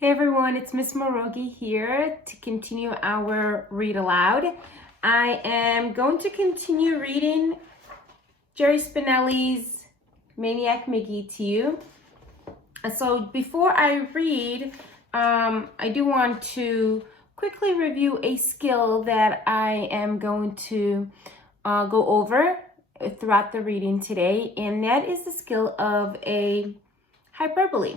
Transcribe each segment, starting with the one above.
Hey everyone, it's Miss Marrugi here to continue our read aloud. I am going to continue reading Jerry Spinelli's Maniac Magee to you. So before I read, I do want to quickly review a skill that I am going to go over throughout the reading today, and that is the skill of a hyperbole.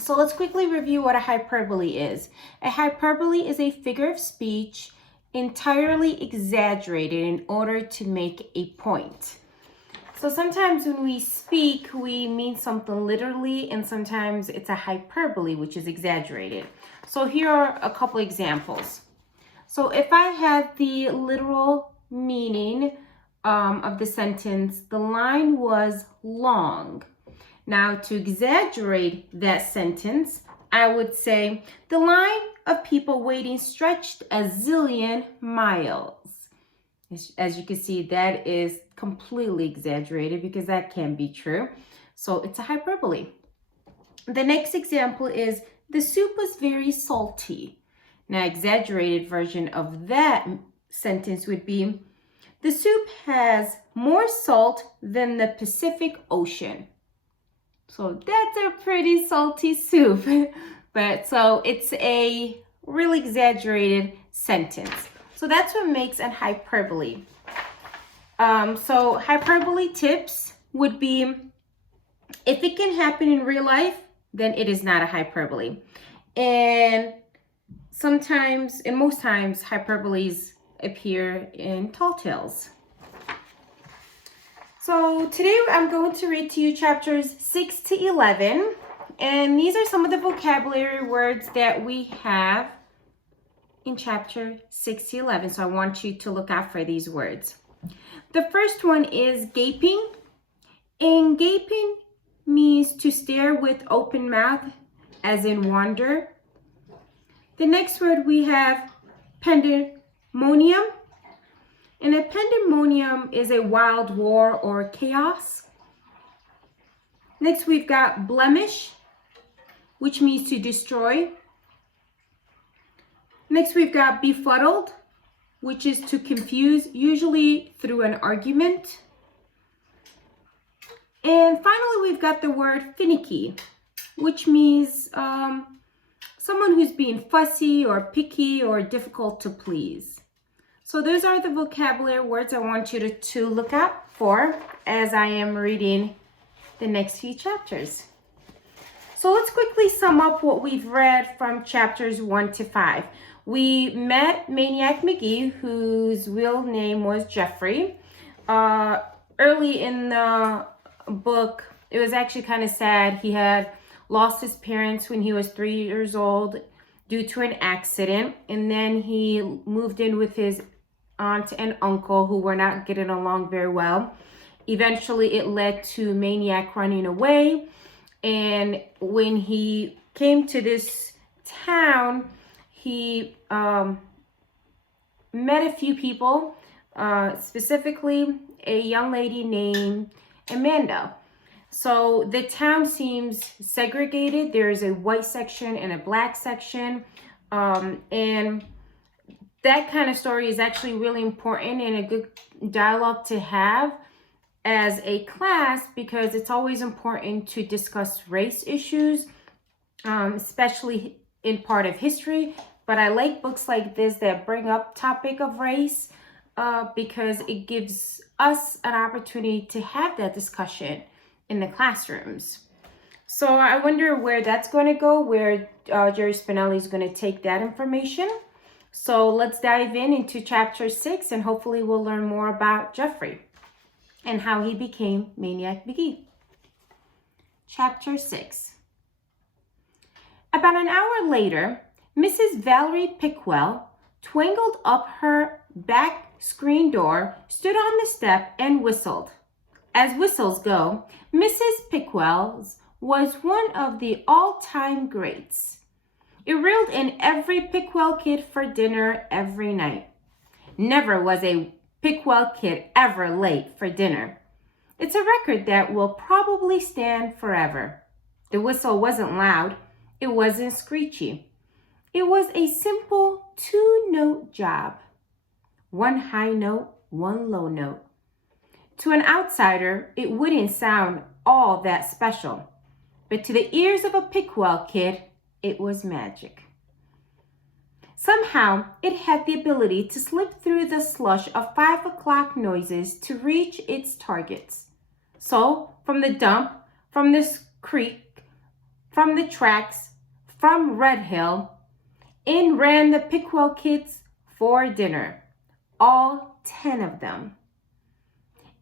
So let's quickly review what a hyperbole is. A hyperbole is a figure of speech entirely exaggerated in order to make a point. So sometimes when we speak, we mean something literally, and sometimes it's a hyperbole, which is exaggerated. So here are a couple examples. So if I had the literal meaning of the sentence, the line was long. Now, to exaggerate that sentence, I would say the line of people waiting stretched a zillion miles. As you can see, that is completely exaggerated because that can't be true. So it's a hyperbole. The next example is the soup was very salty. Now, exaggerated version of that sentence would be the soup has more salt than the Pacific Ocean. So that's a pretty salty soup, but so it's a really exaggerated sentence. So that's what makes a hyperbole. So hyperbole tips would be, if it can happen in real life, then it is not a hyperbole. And sometimes, and most times, hyperboles appear in tall tales. So today I'm going to read to you chapters 6 to 11, and these are some of the vocabulary words that we have in chapter 6 to 11. So I want you to look out for these words. The first one is gaping, and gaping means to stare with open mouth, as in wonder. The next word we have pandemonium. And a pandemonium is a wild war or chaos. Next, we've got blemish, which means to destroy. Next, we've got befuddled, which is to confuse, usually through an argument. And finally, we've got the word finicky, which means someone who's being fussy or picky or difficult to please. So those are the vocabulary words I want you to look out for as I am reading the next few chapters. So let's quickly sum up what we've read from chapters 1 to 5. We met Maniac Magee, whose real name was Jeffrey. Early in the book, it was actually kind of sad. He had lost his parents when he was 3 years old due to an accident, and then he moved in with his aunt and uncle who were not getting along very well. Eventually it led to Maniac running away, and when he came to this town, he met a few people, specifically a young lady named Amanda. So the town seems segregated. There is a white section and a black section, and that kind of story is actually really important and a good dialogue to have as a class, because it's always important to discuss race issues, especially in part of history. But I like books like this that bring up topic of race because it gives us an opportunity to have that discussion in the classrooms. So I wonder where that's going to go, where Jerry Spinelli is going to take that information. So let's dive into chapter 6, and hopefully we'll learn more about Jeffrey and how he became Maniac Magee. Chapter 6. About an hour later, Mrs. Valerie Pickwell twangled up her back screen door, stood on the step, and whistled. As whistles go, Mrs. Pickwell's was one of the all-time greats. It reeled in every Pickwell kid for dinner every night. Never was a Pickwell kid ever late for dinner. It's a record that will probably stand forever. The whistle wasn't loud. It wasn't screechy. It was a simple 2-note job. 1 high note, 1 low note. To an outsider, it wouldn't sound all that special. But to the ears of a Pickwell kid, it was magic. Somehow, it had the ability to slip through the slush of 5 o'clock noises to reach its targets. So, from the dump, from this creek, from the tracks, from Red Hill, in ran the Pickwell kids for dinner, all 10 of them.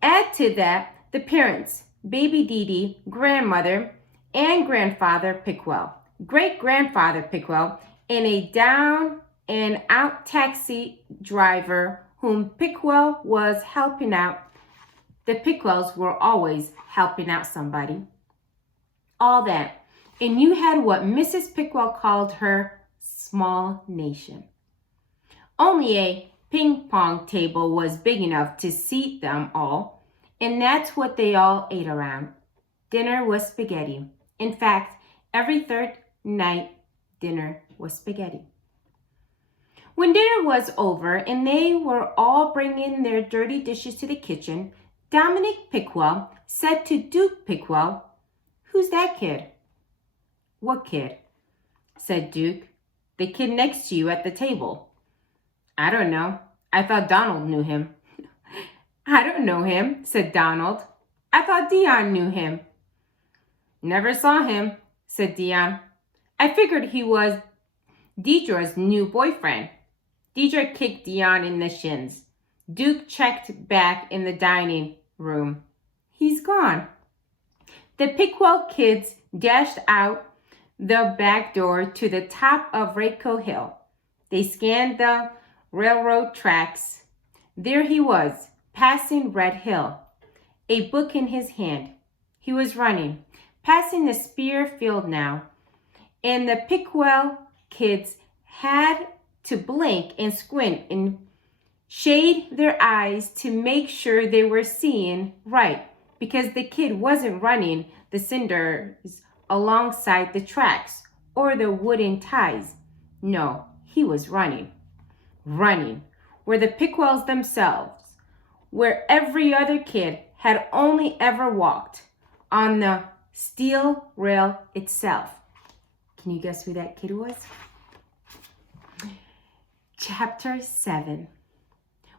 Add to that the parents, baby Dee Dee, grandmother, and grandfather Pickwell, great-grandfather Pickwell, and a down-and-out taxi driver whom Pickwell was helping out. The Pickwells were always helping out somebody. All that, and you had what Mrs. Pickwell called her small nation. Only a ping-pong table was big enough to seat them all, and that's what they all ate around. Dinner was spaghetti. In fact, every third night, dinner was spaghetti. When dinner was over and they were all bringing their dirty dishes to the kitchen, Dominic Pickwell said to Duke Pickwell, "Who's that kid?" "What kid?" said Duke. "The kid next to you at the table." "I don't know. I thought Donald knew him." "I don't know him," said Donald. "I thought Dion knew him." "Never saw him," said Dion. "I figured he was Deidre's new boyfriend." Deidre kicked Dion in the shins. Duke checked back in the dining room. "He's gone." The Pickwell kids dashed out the back door to the top of Raco Hill. They scanned the railroad tracks. There he was, passing Red Hill, a book in his hand. He was running, passing the Spear Field now, and the Pickwell kids had to blink and squint and shade their eyes to make sure they were seeing right, because the kid wasn't running the cinders alongside the tracks or the wooden ties. No, he was running where the Pickwells themselves, where every other kid had only ever walked, on the steel rail itself. Can you guess who that kid was? Chapter 7.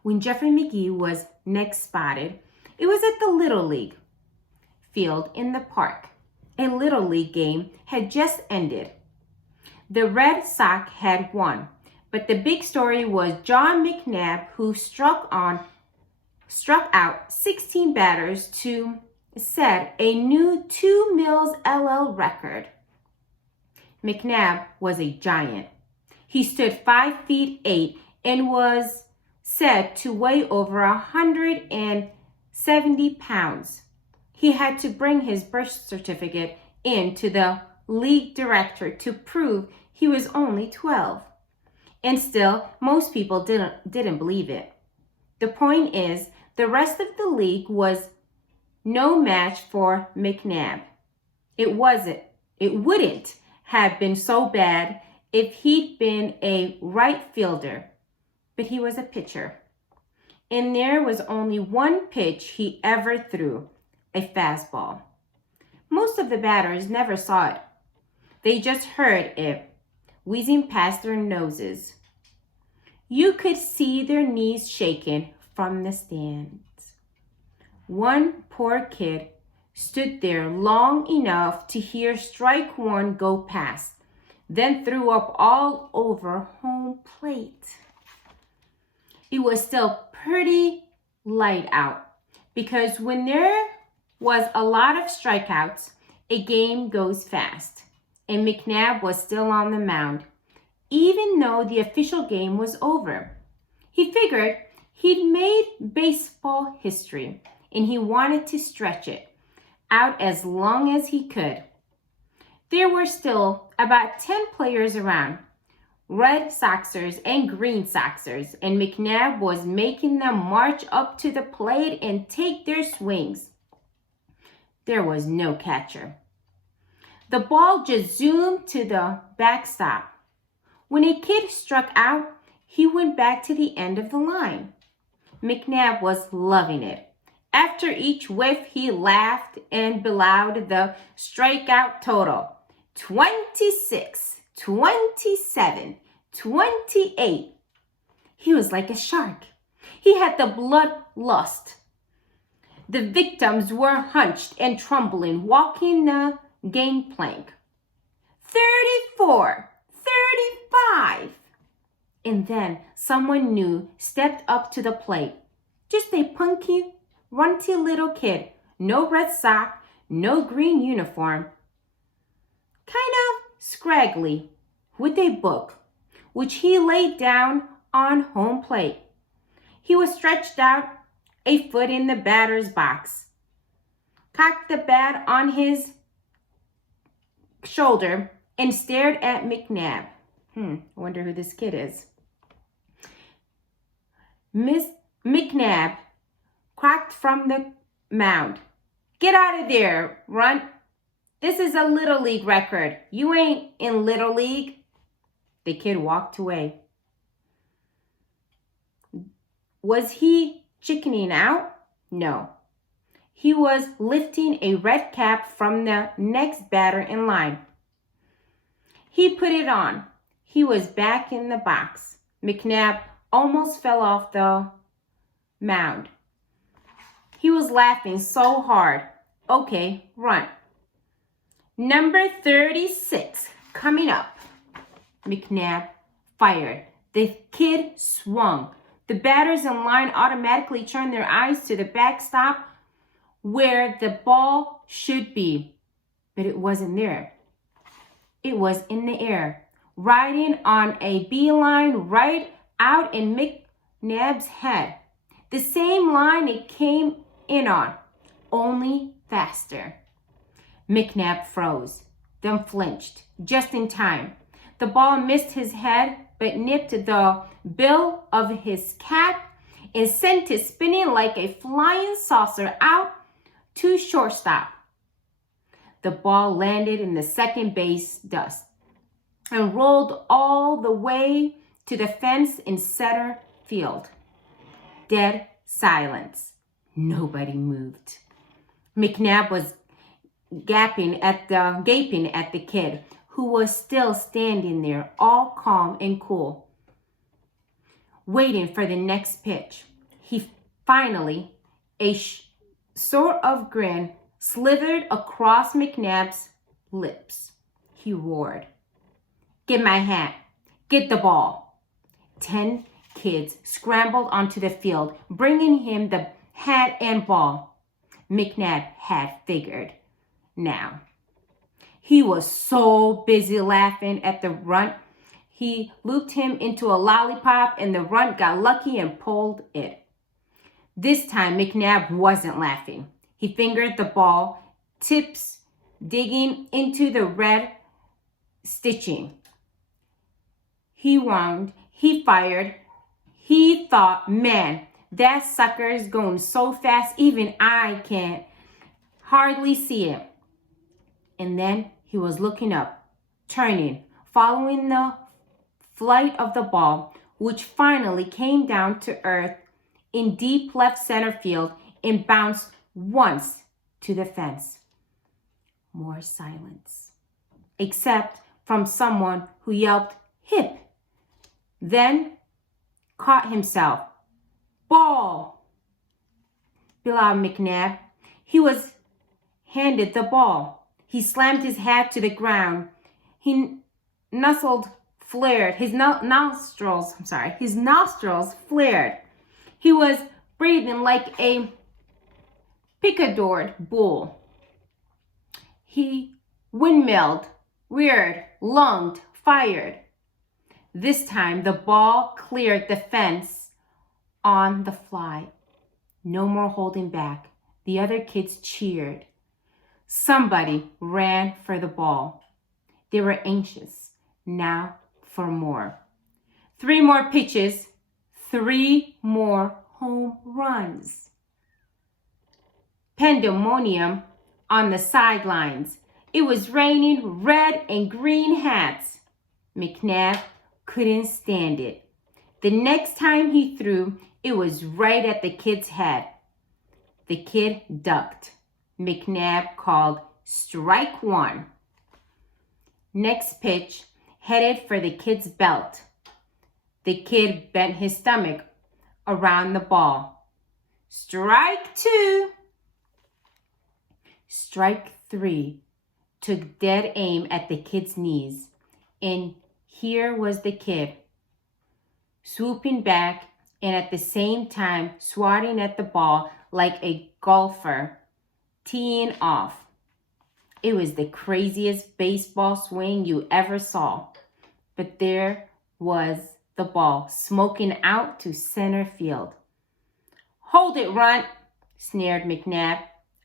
When Jeffrey McGee was next spotted, it was at the Little League field in the park. A Little League game had just ended. The Red Sox had won, but the big story was John McNab, who struck out 16 batters to set a new 2 Mills LL record. McNab was a giant. He stood 5 feet 8 and was said to weigh over 170 pounds. He had to bring his birth certificate in to the league director to prove he was only 12. And still, most people didn't believe it. The point is, the rest of the league was no match for McNab. It wouldn't have been so bad if he'd been a right fielder, but he was a pitcher. And there was only one pitch he ever threw, a fastball. Most of the batters never saw it. They just heard it whizzing past their noses. You could see their knees shaking from the stands. One poor kid stood there long enough to hear strike one go past, then threw up all over home plate. It was still pretty light out, because when there was a lot of strikeouts, a game goes fast, and McNab was still on the mound, even though the official game was over. He figured he'd made baseball history, and he wanted to stretch it out as long as he could. There were still about 10 players around, Red Soxers and Green Soxers, and McNab was making them march up to the plate and take their swings. There was no catcher. The ball just zoomed to the backstop. When a kid struck out, he went back to the end of the line. McNab was loving it. After each whiff, he laughed and bellowed the strikeout total. 26, 27, 28. He was like a shark. He had the bloodlust. The victims were hunched and trembling, walking the gangplank. 34, 35. And then someone new stepped up to the plate. Just a punky, runty little kid. No red sock, no green uniform. Kind of scraggly, with a book, which he laid down on home plate. He was stretched out, a foot in the batter's box, cocked the bat on his shoulder, and stared at McNab. I wonder who this kid is. Miss McNab quacked from the mound. Get out of there, runt. This is a Little League record. You ain't in Little League. The kid walked away. Was he chickening out? No. He was lifting a red cap from the next batter in line. He put it on. He was back in the box. McNab almost fell off the mound. He was laughing so hard. Okay, run. Number 36 coming up. McNab fired. The kid swung. The batters in line automatically turned their eyes to the backstop where the ball should be. But it wasn't there. It was in the air, riding on a beeline right out in McNab's head. The same line it came in on, only faster. McNab froze, then flinched, just in time. The ball missed his head, but nipped the bill of his cap and sent it spinning like a flying saucer out to shortstop. The ball landed in the second base dust and rolled all the way to the fence in center field. Dead silence. Nobody moved. McNab was gaping at the kid, who was still standing there, all calm and cool, waiting for the next pitch. He finally, a sort of grin slithered across McNab's lips. He roared, "Get my hat. Get the ball." 10 kids scrambled onto the field, bringing him the hat and ball. McNab had figured now. He was so busy laughing at the runt, he looped him into a lollipop and the runt got lucky and pulled it. This time McNab wasn't laughing. He fingered the ball, tips digging into the red stitching. He wound, he fired. He thought, man, that sucker is going so fast even I can't hardly see it. And then he was looking up, turning, following the flight of the ball, which finally came down to earth in deep left center field and bounced once to the fence. More silence, except from someone who yelped, "Hip!" Then caught himself. Ball! Bellowed McNab. He was handed the ball. He slammed his hat to the ground. His nostrils flared. His nostrils flared. He was breathing like a picadored bull. He windmilled, reared, lunged, fired. This time the ball cleared the fence on the fly. No more holding back. The other kids cheered. Somebody ran for the ball. They were anxious now for more. 3 more pitches, 3 more home runs. Pandemonium on the sidelines. It was raining red and green hats. McNab couldn't stand it. The next time he threw, it was right at the kid's head. The kid ducked. McNab called strike one. Next pitch headed for the kid's belt. The kid bent his stomach around the ball. Strike two. Strike three took dead aim at the kid's knees. And here was the kid, swooping back and at the same time swatting at the ball like a golfer teeing off. It was the craziest baseball swing you ever saw. But there was the ball smoking out to center field. Hold it, Runt, sneered McNab.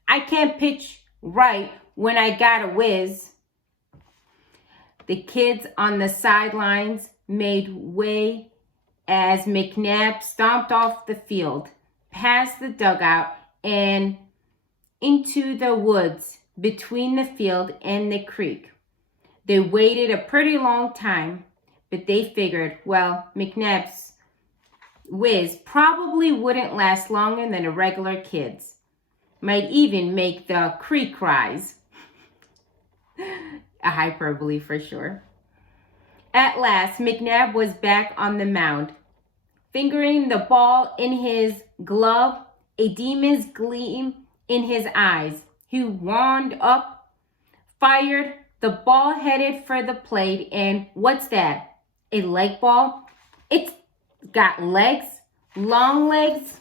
I can't pitch right when I got a whiz. The kids on the sidelines made way as McNab stomped off the field, past the dugout, and into the woods between the field and the creek. They waited a pretty long time, but they figured, well, McNab's whiz probably wouldn't last longer than a regular kid's. Might even make the creek rise. A hyperbole for sure. At last, McNab was back on the mound, fingering the ball in his glove, a demon's gleam in his eyes. He wound up, fired, the ball headed for the plate, and what's that? A leg ball? It's got legs, long legs.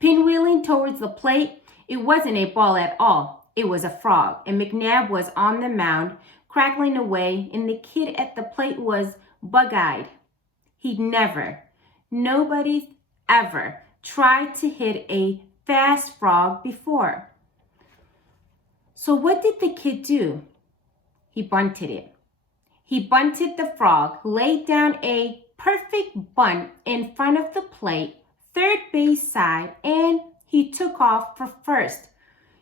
Pinwheeling towards the plate, it wasn't a ball at all. It was a frog, and McNab was on the mound, crackling away, and the kid at the plate was bug-eyed. He'd never, nobody ever, tried to hit a fast frog before. So what did the kid do? He bunted it. He bunted the frog, laid down a perfect bunt in front of the plate, third base side, and he took off for first.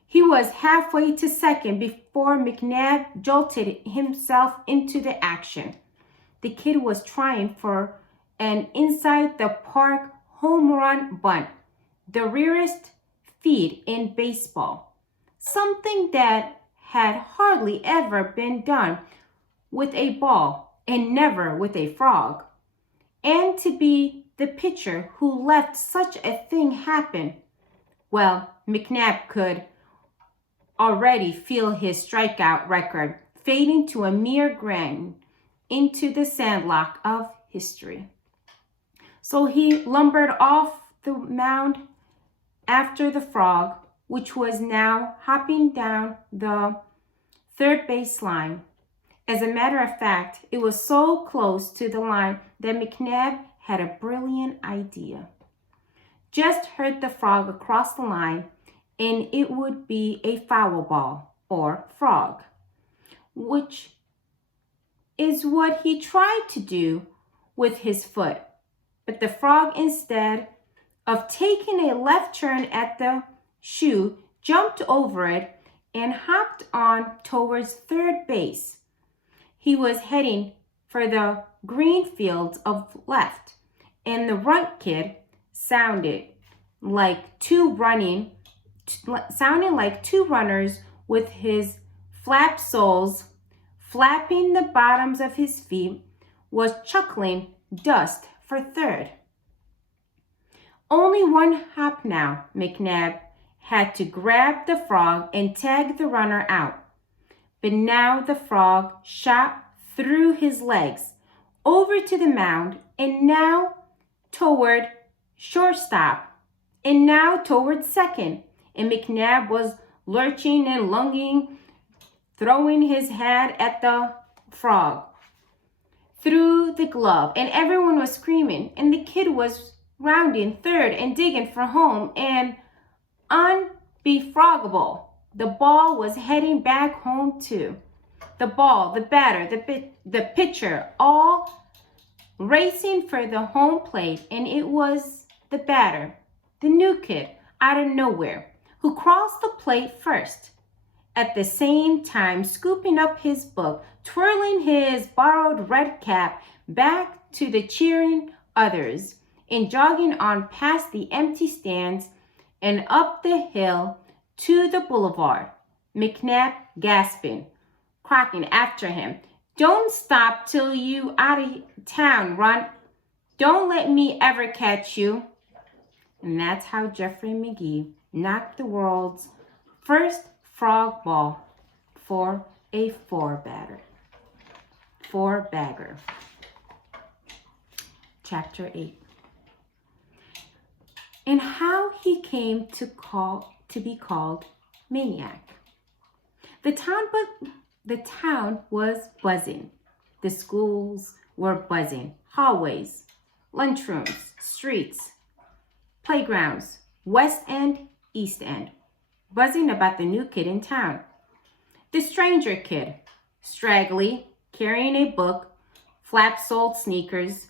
He was halfway to second before McNab jolted himself into the action. The kid was trying for an inside-the-park home run bunt, the rarest feat in baseball, something that had hardly ever been done with a ball and never with a frog. And to be the pitcher who let such a thing happen, well, McNab could already feel his strikeout record fading to a mere grain into the sandlot of history. So he lumbered off the mound after the frog, which was now hopping down the third base line. As a matter of fact, it was so close to the line that McNab had a brilliant idea. Just hurt the frog across the line, and it would be a foul ball or frog, which is what he tried to do with his foot. But the frog, instead of taking a left turn at the shoe, jumped over it and hopped on towards third base. He was heading for the green fields of left, and the runt kid sounded like two runners with his flap soles flapping the bottoms of his feet, was chuckling dust for third. Only one hop now. McNab had to grab the frog and tag the runner out. But now the frog shot through his legs, over to the mound, and now toward shortstop, and now toward second. And McNab was lurching and lunging, throwing his hat at the frog through the glove, and everyone was screaming, and the kid was rounding third and digging for home, and unbefroggable, the ball was heading back home too. The ball, the batter, the pitcher, all racing for the home plate, and it was the batter, the new kid, out of nowhere, who crossed the plate first. at the same time scooping up his book, twirling his borrowed red cap back to the cheering others, and jogging on past the empty stands and up the hill to the boulevard. McNab gasping, cracking after him. Don't stop till you out of town, Runt. Don't let me ever catch you. And that's how Jeffrey McGee knocked the world's first frog ball for a four-bagger. Chapter 8. And how he came to be called Maniac. The town was buzzing. The schools were buzzing. Hallways, lunchrooms, streets, playgrounds, West End, East End, buzzing about the new kid in town. The stranger kid, straggly, carrying a book, flap-soled sneakers.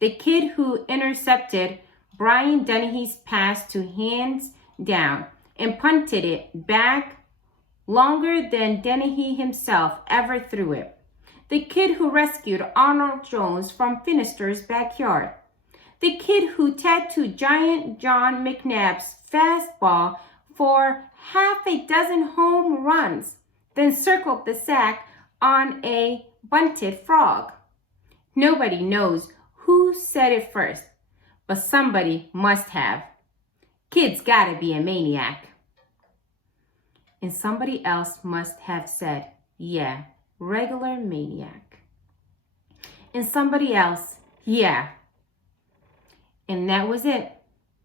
The kid who intercepted Brian Dennehy's pass to hands down and punted it back longer than Dennehy himself ever threw it. The kid who rescued Arnold Jones from Finister's backyard. The kid who tattooed giant John McNab's fastball for half a dozen home runs, then circled the sack on a bunted frog. Nobody knows who said it first, but somebody must have. Kid's gotta be a maniac. And somebody else must have said, yeah, regular maniac. And somebody else, yeah. And that was it.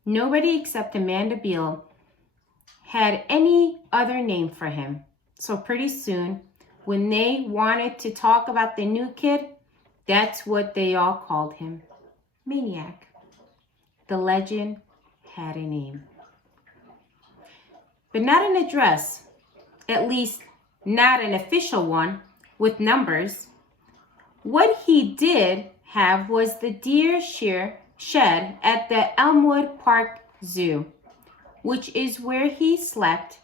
Nobody except Amanda Beale had any other name for him. So pretty soon, when they wanted to talk about the new kid, that's what they all called him, Maniac. The legend had a name. But not an address, at least not an official one with numbers. What he did have was the deer shed at the Elmwood Park Zoo, which is where he slept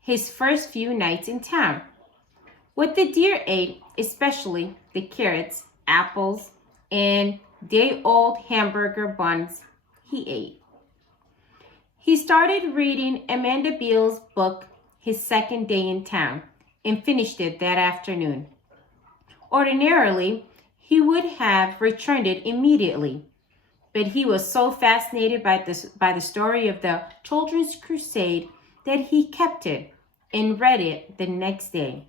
his first few nights in town. What the deer ate, especially the carrots, apples, and day-old hamburger buns, he ate. He started reading Amanda Beale's book his second day in town and finished it that afternoon. Ordinarily, he would have returned it immediately, but he was so fascinated by the story of the Children's Crusade that he kept it and read it the next day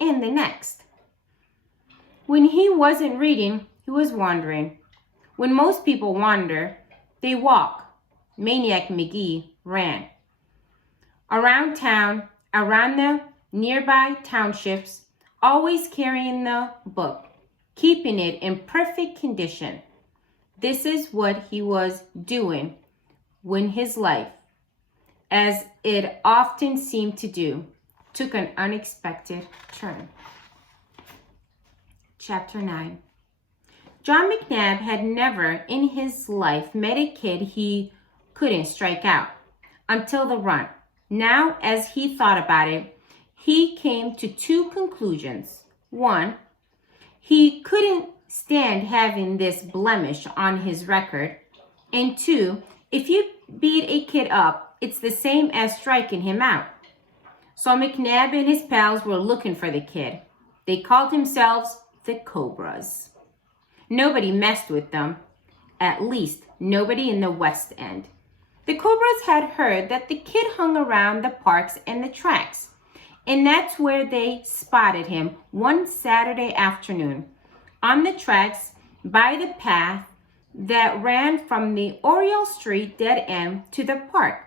and the next. When he wasn't reading, he was wandering. When most people wander, they walk. Maniac Magee ran. Around town, around the nearby townships, always carrying the book, keeping it in perfect condition. This is what he was doing when his life, as it often seemed to do, took an unexpected turn. Chapter 9. John McNab had never in his life met a kid he couldn't strike out until the run. Now, as he thought about it, he came to two conclusions. One, he couldn't stand having this blemish on his record. And two, if you beat a kid up, it's the same as striking him out. So McNab and his pals were looking for the kid. They called themselves the Cobras. Nobody messed with them, at least nobody in the West End. The Cobras had heard that the kid hung around the parks and the tracks, and that's where they spotted him one Saturday afternoon on the tracks by the path that ran from the Oriole Street dead end to the park.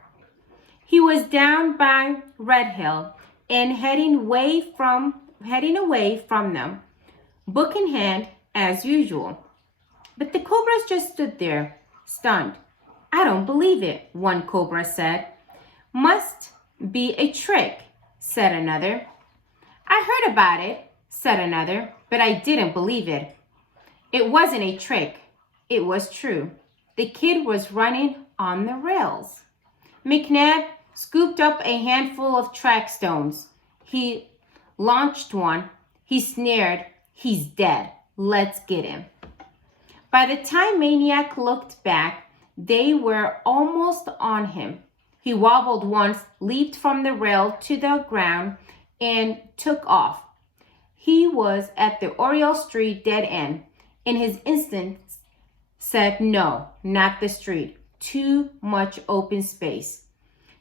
He was down by Red Hill and heading away from them, book in hand as usual. But the Cobras just stood there, stunned. I don't believe it, one Cobra said. Must be a trick, said another. I heard about it, said another, but I didn't believe it. It wasn't a trick. It was true. The kid was running on the rails. McNab scooped up a handful of track stones He launched one. He snared. He's dead. Let's get him. By the time Maniac looked back, they were almost on him. He wobbled once, leaped from the rail to the ground, and took off. He was at the Oriole Street dead end. In his instinct said no, not the street. Too much open space.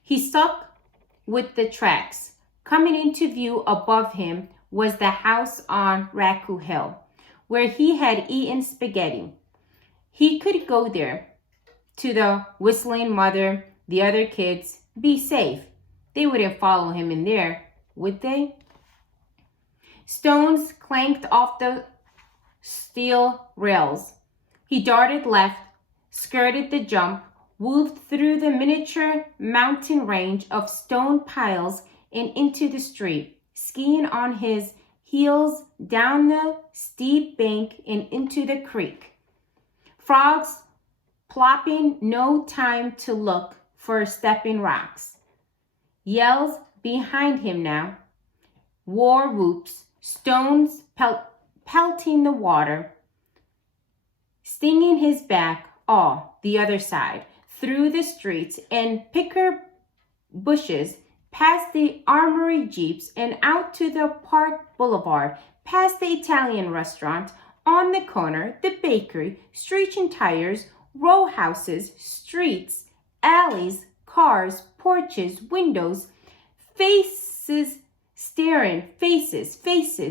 He stuck with the tracks. Coming into view above him was the house on Raccoon Hill, where he had eaten spaghetti. He could go there. To the whistling mother, the other kids, be safe. They wouldn't follow him in there, would they? Stones clanked off the steel rails. He darted left, skirted the jump, moved through the miniature mountain range of stone piles and into the street, skiing on his heels down the steep bank and into the creek. Frogs plopping, no time to look for stepping rocks. Yells behind him now. War whoops, stones pelting the water, stinging his back, all the other side, through the streets and picker bushes, past the armory jeeps and out to the park boulevard, past the Italian restaurant, on the corner, the bakery, screeching tires, row houses, streets, alleys, cars, porches, windows, faces staring, faces,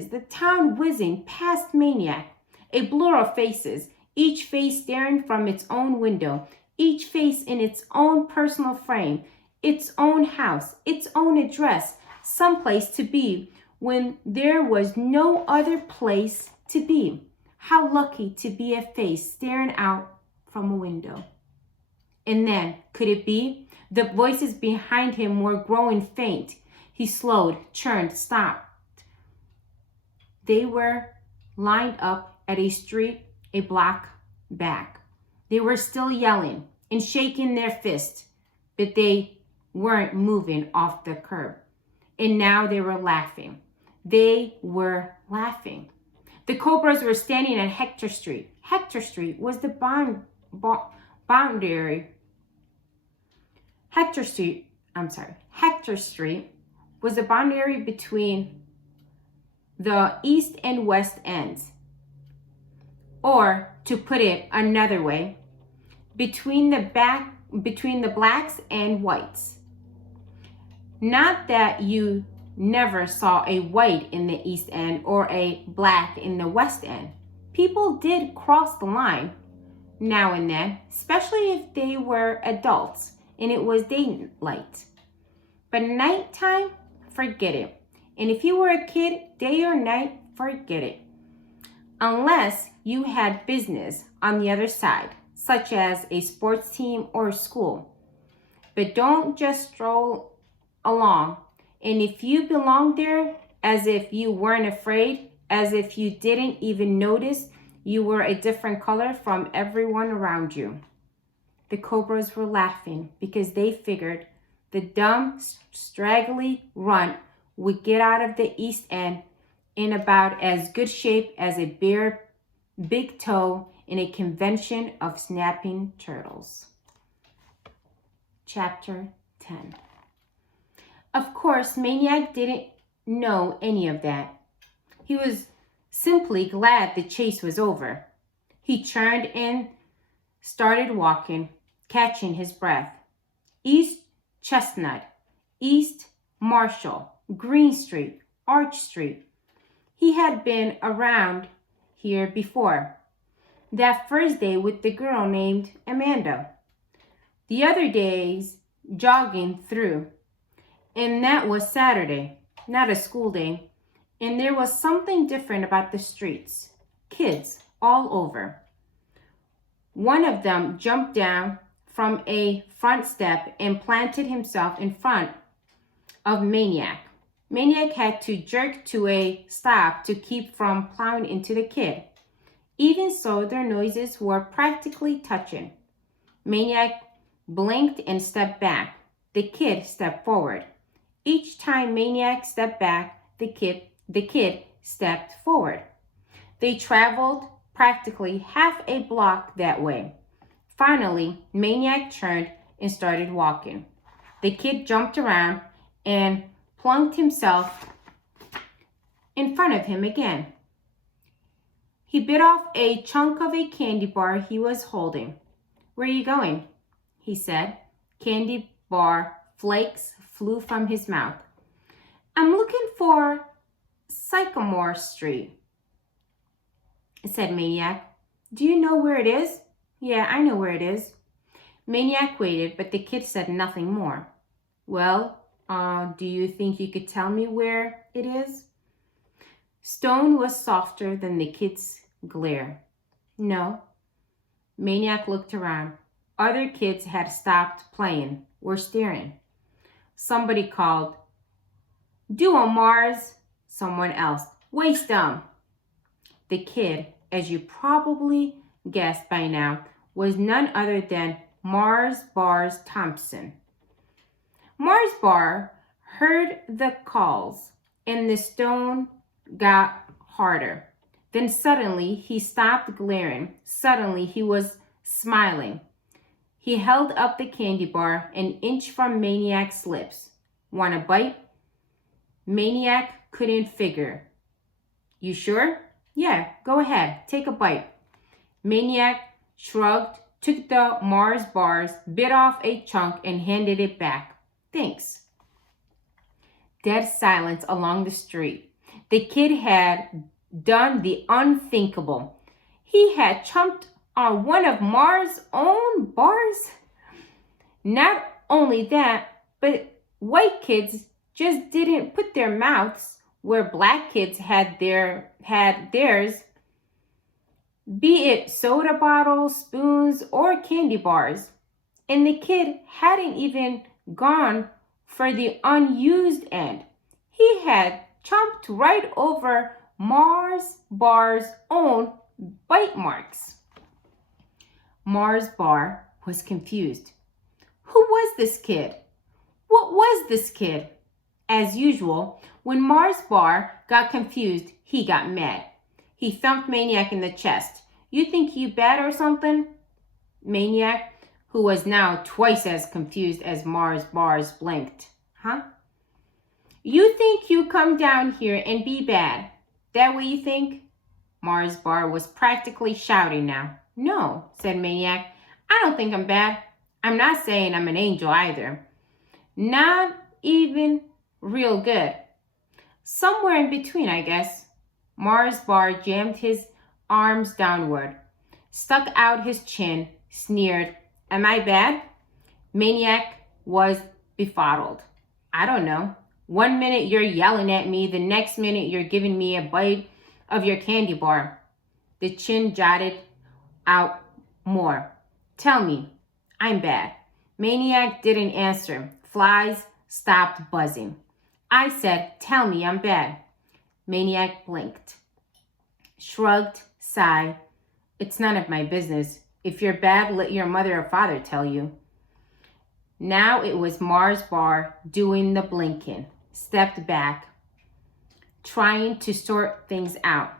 the town whizzing past Maniac, a blur of faces, each face staring from its own window, each face in its own personal frame, its own house, its own address, someplace to be when there was no other place to be. How lucky to be a face staring out from a window. And then, could it be? The voices behind him were growing faint. He slowed, turned, stopped. They were lined up at a street a block back. They were still yelling and shaking their fists, but they weren't moving off the curb. And now they were laughing. They were laughing. The Cobras were standing at Hector Street. Hector Street was the boundary. Hector Street was the boundary between the east and west ends. Or, to put it another way, between the blacks and whites. Not that you never saw a white in the east end or a black in the west end. People did cross the line now and then, especially if they were adults and it was daylight. But nighttime, forget it. And if you were a kid, day or night, forget it. Unless you had business on the other side, such as a sports team or school. But don't just stroll along. And if you belong there, as if you weren't afraid, as if you didn't even notice you were a different color from everyone around you. The Cobras were laughing because they figured the dumb, straggly runt would get out of the east end in about as good shape as a bare big toe in a convention of snapping turtles. Chapter 10. Of course, Maniac didn't know any of that. He was simply glad the chase was over. He turned and started walking, catching his breath. East Chestnut, East Marshall, Green Street, Arch Street. He had been around here before. That first day with the girl named Amanda. The other days jogging through. And that was Saturday, not a school day. And there was something different about the streets. Kids all over. One of them jumped down from a front step and planted himself in front of Maniac. Maniac had to jerk to a stop to keep from plowing into the kid. Even so, their noises were practically touching. Maniac blinked and stepped back. The kid stepped forward. Each time Maniac stepped back, the kid stepped forward. They traveled practically half a block that way. Finally, Maniac turned and started walking. The kid jumped around and plunked himself in front of him again. He bit off a chunk of a candy bar he was holding. "Where are you going?" he said. Candy bar flakes flew from his mouth. "I'm looking for Sycamore Street," said Maniac. "Do you know where it is?" "Yeah, I know where it is." Maniac waited, but the kid said nothing more. "Well, do you think you could tell me where it is?" Stone was softer than the kid's glare. "No." Maniac looked around. Other kids had stopped playing, were staring. Somebody called, "Do 'em, Mars." Someone else, "Waste 'em." The kid, as you probably guessed by now, was none other than Mars Bar's Thompson. Mars Bar heard the calls, and the stone got harder. Then suddenly he stopped glaring. Suddenly he was smiling. He held up the candy bar an inch from Maniac's lips. "Want a bite?" Maniac couldn't figure. "You sure?" "Yeah, go ahead, take a bite." Maniac shrugged, took the Mars bars, bit off a chunk, and handed it back. "Thanks." Dead silence along the street. The kid had done the unthinkable. He had chomped on one of Mars' own bars. Not only that, but white kids just didn't put their mouths where black kids had theirs, be it soda bottles, spoons, or candy bars. And the kid hadn't even gone for the unused end. He had chomped right over Mars Bar's own bite marks. Mars Bar was confused. Who was this kid? What was this kid? As usual, when Mars Bar got confused, he got mad. He thumped Maniac in the chest. "You think you bad or something?" Maniac, who was now twice as confused as Mars Bar's, blinked. "Huh? You think you come down here and be bad? That way you think?" Mars Bar was practically shouting now. "No," said Maniac. "I don't think I'm bad. I'm not saying I'm an angel either. Not even real good. Somewhere in between, I guess." Mars Bar jammed his arms downward, stuck out his chin, sneered. "Am I bad?" Maniac was befuddled. "I don't know. One minute you're yelling at me, the next minute you're giving me a bite of your candy bar." The chin jotted out more. "Tell me, I'm bad." Maniac didn't answer. Flies stopped buzzing. "I said, tell me I'm bad." Maniac blinked, shrugged, sighed. "It's none of my business. If you're bad, let your mother or father tell you." Now it was Mars Bar doing the blinking. Stepped back, trying to sort things out.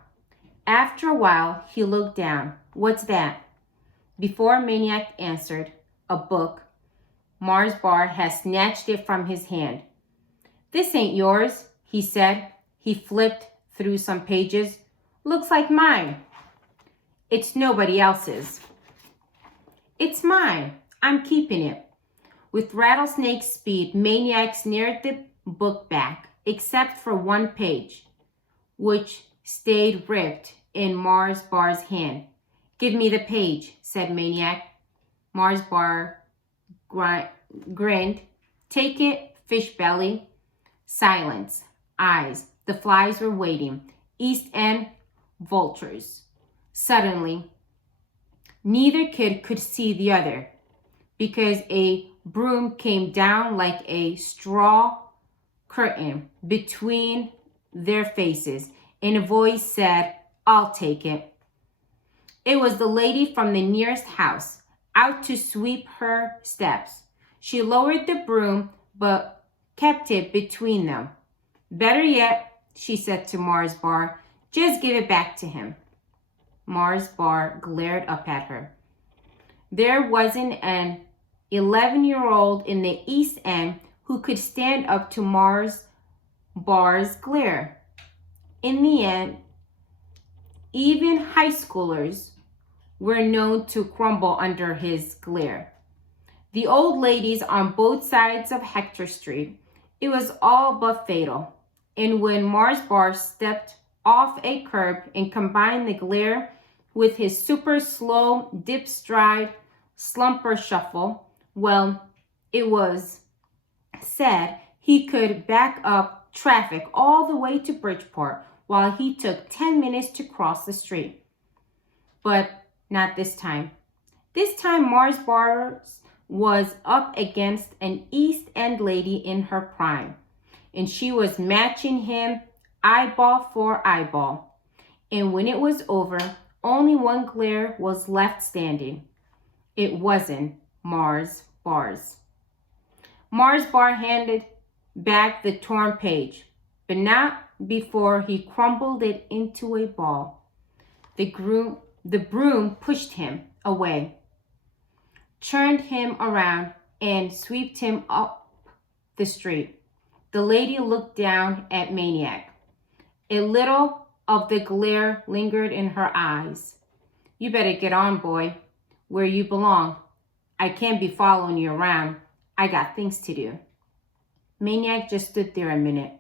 After a while, he looked down. "What's that?" Before Maniac answered, "A book." Mars Bar had snatched it from his hand. "This ain't yours," he said. He flipped through some pages. "Looks like mine." "It's nobody else's." "It's mine. I'm keeping it." With rattlesnake speed, Maniac snared the book back, except for one page, which stayed ripped in Mars Bar's hand. "Give me the page," said Maniac. Mars Bar grinned. "Take it, fish belly." Silence. Eyes. The flies were waiting. East End vultures. Suddenly, neither kid could see the other because a broom came down like a straw curtain between their faces, and a voice said, "I'll take it." It was the lady from the nearest house, out to sweep her steps. She lowered the broom, but kept it between them. Better yet, she said to Mars Bar, just give it back to him. Mars Bar glared up at her. There wasn't an 11-year-old in the East End who could stand up to Mars Bar's glare. In the end, even high schoolers were known to crumble under his glare. The old ladies on both sides of Hector Street, it was all but fatal. And when Mars Bar stepped off a curb and combined the glare with his super slow dip stride slumper shuffle, well, it was said he could back up traffic all the way to Bridgeport while he took 10 minutes to cross the street. But not this time. This time Mars Bar was up against an East End lady in her prime, and she was matching him eyeball for eyeball. And when it was over, only one glare was left standing. It wasn't Mars Bar's. Mars Bar handed back the torn page, but not before he crumbled it into a ball. The broom pushed him away, turned him around, and swept him up the street. The lady looked down at Maniac. A little of the glare lingered in her eyes. You better get on, boy, where you belong. I can't be following you around. I got things to do. Maniac just stood there a minute.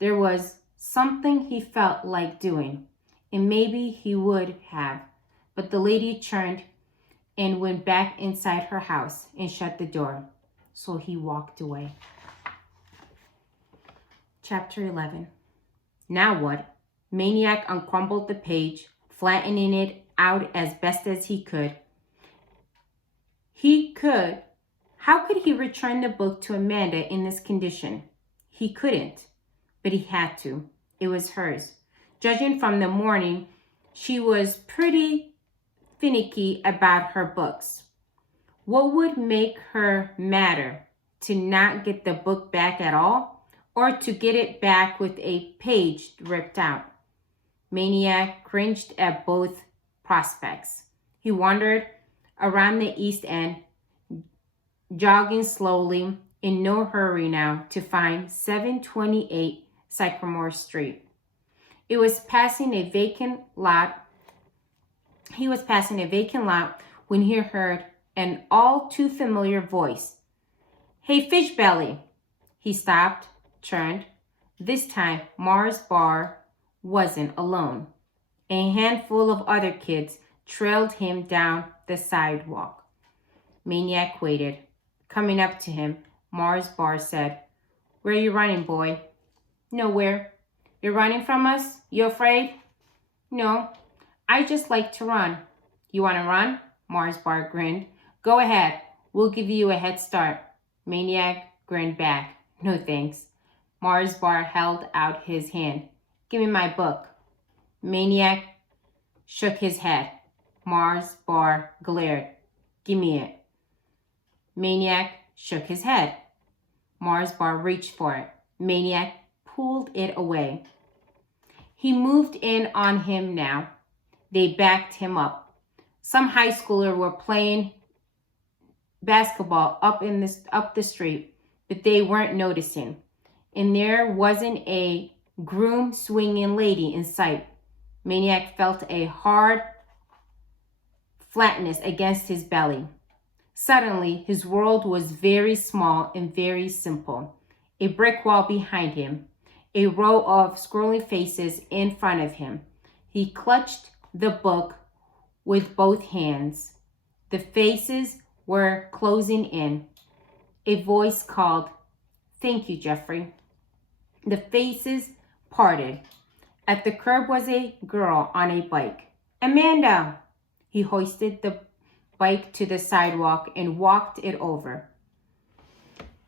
There was something he felt like doing, and maybe he would have, but the lady turned and went back inside her house and shut the door. So he walked away. Chapter 11. Now what? Maniac uncrumpled the page, flattening it out as best as he could. How could he return the book to Amanda in this condition? He couldn't, but he had to. It was hers. Judging from the morning, she was pretty finicky about her books. What would make her madder? To not get the book back at all, or to get it back with a page ripped out? Maniac cringed at both prospects. He wandered around the East End, jogging slowly, in no hurry now, to find 728 Sycamore Street. He was passing a vacant lot when he heard an all too familiar voice. Hey, Fishbelly! He stopped, turned. This time, Mars Bar wasn't alone. A handful of other kids trailed him down the sidewalk. Maniac waited. Coming up to him, Mars Bar said, Where are you running, boy? Nowhere. You're running from us? You afraid? No, I just like to run. You want to run? Mars Bar grinned. Go ahead. We'll give you a head start. Maniac grinned back. No thanks. Mars Bar held out his hand. Give me my book. Maniac shook his head. Mars Bar glared. Give me it. Maniac shook his head. Mars Bar reached for it. Maniac pulled it away. He moved in on him now. They backed him up. Some high schooler were playing basketball up the street, but they weren't noticing. And there wasn't a groom swinging lady in sight. Maniac felt a hard flatness against his belly. Suddenly, his world was very small and very simple. A brick wall behind him, a row of scrolling faces in front of him. He clutched the book with both hands. The faces were closing in. A voice called, Thank you, Jeffrey. The faces parted. At the curb was a girl on a bike. Amanda! He hoisted the bike to the sidewalk and walked it over.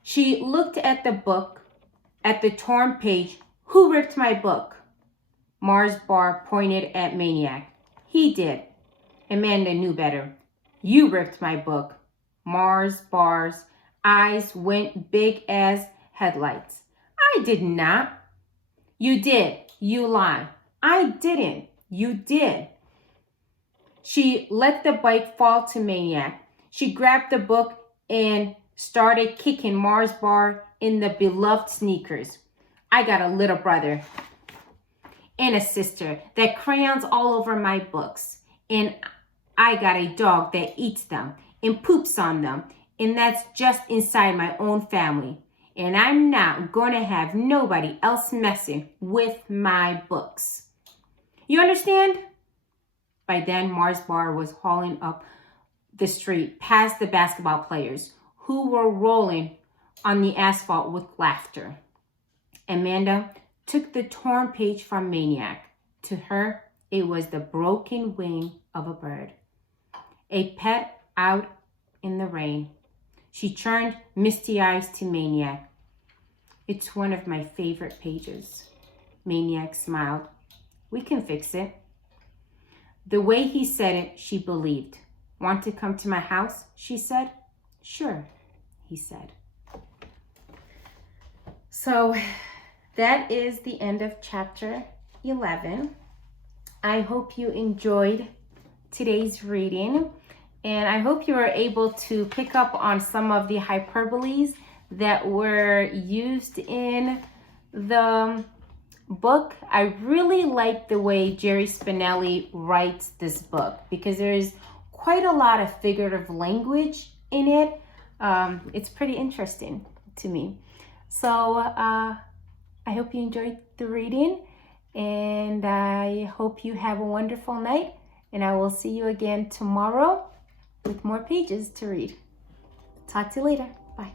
She looked at the book, at the torn page. Who ripped my book? Mars Bar pointed at Maniac. He did. Amanda knew better. You ripped my book. Mars Bar's eyes went big as headlights. I did not. You did. You lie. I didn't. You did. She let the bike fall to Maniac. She grabbed the book and started kicking Mars Bar in the beloved sneakers. I got a little brother and a sister that crayons all over my books. And I got a dog that eats them and poops on them. And that's just inside my own family. And I'm not going to have nobody else messing with my books. You understand? By then, Mars Bar was hauling up the street past the basketball players who were rolling on the asphalt with laughter. Amanda took the torn page from Maniac. To her, it was the broken wing of a bird. A pet out in the rain. She turned misty eyes to Maniac. It's one of my favorite pages. Maniac smiled. We can fix it. The way he said it, she believed. Want to come to my house? She said. Sure, he said. So that is the end of chapter 11. I hope you enjoyed today's reading, and I hope you were able to pick up on some of the hyperboles that were used in the book. I really like the way Jerry Spinelli writes this book because there's quite a lot of figurative language in it. It's pretty interesting to me. So I hope you enjoyed the reading, and I hope you have a wonderful night, and I will see you again tomorrow with more pages to read. Talk to you later. Bye.